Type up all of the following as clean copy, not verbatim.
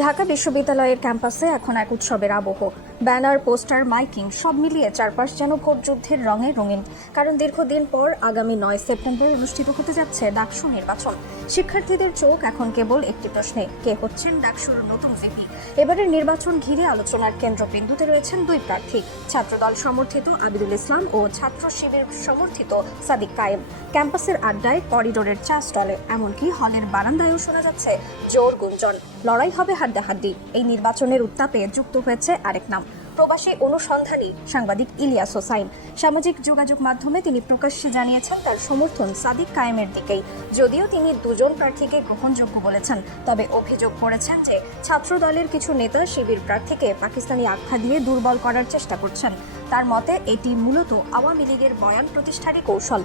ঢাকা বিশ্ববিদ্যালয়ের ক্যাম্পাসে এখন এক উৎসবের আবহ। ব্যানার, পোস্টার, মাইকিং সব মিলিয়ে চারপাশ যেন ভোট যুদ্ধের রঙে রঙিন। কারণ দীর্ঘদিন পর আগামী 9 সেপ্টেম্বর অনুষ্ঠিত হতে যাচ্ছে ডাকসু নির্বাচন। শিক্ষার্থীদের চোখ এখন কেবল একটি প্রশ্নে, কে হচ্ছেন ডাকসুর নতুন ভিপি। এবারের নির্বাচন ঘিরে আলোচনার কেন্দ্রবিন্দুতে রয়েছেন দুই প্রার্থী, ছাত্রদল সমর্থিত আবিদুল ইসলাম ও ছাত্র শিবির সমর্থিত সাদিক কায়েম। ক্যাম্পাসের আড্ডায়, করিডোরের চা স্টলে, এমনকি হলের বারান্দায়ও শোনা যাচ্ছে জোর গুঞ্জন। লড়াই হবে হাড্ডাহাড্ডি। এই নির্বাচনের উত্তাপে যুক্ত হয়েছে আরেক নাম, প্রবাসী অনুসন্ধানী সাংবাদিক ইলিয়াস হোসাইন। সামাজিক যোগাযোগ মাধ্যমে তিনি প্রকাশ্যে জানিয়েছেন তার সমর্থন সাদিক কায়েমের দিকেই। যদিও তিনি দুজন প্রার্থীকে গ্রহণযোগ্য বলেছেন, তবে অভিযোগ করেছেন যে ছাত্রদলের কিছু নেতা শিবির প্রার্থীকে পাকিস্তানি আখ্যা দিয়ে দুর্বল করার চেষ্টা করছেন। তার মতে এটি মূলত আওয়ামী লীগের বয়ান প্রতিষ্ঠারই কৌশল।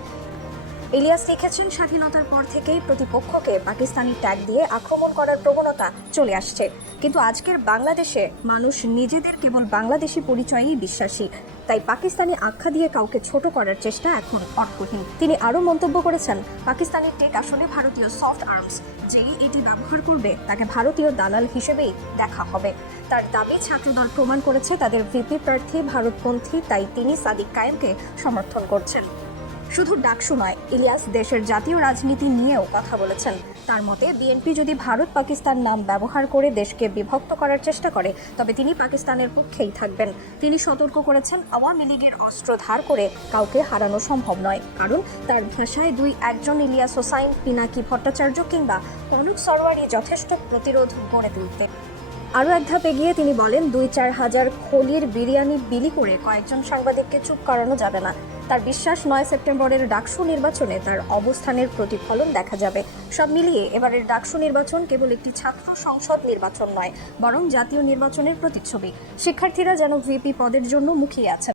ইলিয়াস লিখেছেন, স্বাধীনতার পর থেকেই প্রতিপক্ষকে পাকিস্তানি ট্যাগ দিয়ে আক্রমণ করার প্রবণতা চলে আসছে, কিন্তু আজকের বাংলাদেশে মানুষ নিজেদের কেবল বাংলাদেশি পরিচয়েই বিশ্বাসী। তাই পাকিস্তানি আখ্যা দিয়ে কাউকে ছোট করার চেষ্টা এখন অর্থহীন। তিনি আরও মন্তব্য করেছেন, পাকিস্তানের টেক আসলে ভারতীয় সফট আর্মস। যেই এটি ব্যবহার করবে তাকে ভারতীয় দালাল হিসেবেই দেখা হবে। তার দাবি, ছাত্রদল প্রমাণ করেছে তাদের ভিপি প্রার্থী ভারতপন্থী, তাই তিনি সাদিক কায়েমকে সমর্থন করছেন। শুধু ডাকসু নয়, ইলিয়াস দেশের জাতীয় রাজনীতি নিয়েও কথা বলেছেন। তার মতে বিএনপি যদি ভারত পাকিস্তান নাম ব্যবহার করে দেশকে বিভক্ত করার চেষ্টা করে, তবে তিনি পাকিস্তানের পক্ষেই থাকবেন। তিনি সতর্ক করেছেন, আওয়ামী লীগের অস্ত্র ধার করে কাউকে হারানো সম্ভব নয়। কারণ তার ভাষায় একজন ইলিয়াস হোসাইন, পিনাকি ভট্টাচার্য কিংবা কনক সরওয়ারি যথেষ্ট প্রতিরোধ গড়ে তুলতে। আরও এক ধাপ এগিয়ে তিনি বলেন, 2-4 হাজার খলির বিরিয়ানি বিলি করে কয়েকজন সাংবাদিককে চুপ করানো যাবে না। তার বিশ্বাস, 9 সেপ্টেম্বরের ডাকসু নির্বাচনে তার অবস্থানের প্রতিফলন দেখা যাবে। সব মিলিয়ে এবারের ডাকসু নির্বাচন কেবল একটি ছাত্র সংসদ নির্বাচন নয়, বরং জাতীয় নির্বাচনের প্রতিচ্ছবি। শিক্ষার্থীরা যেন ভিপি পদের জন্য মুখিয়ে আছেন।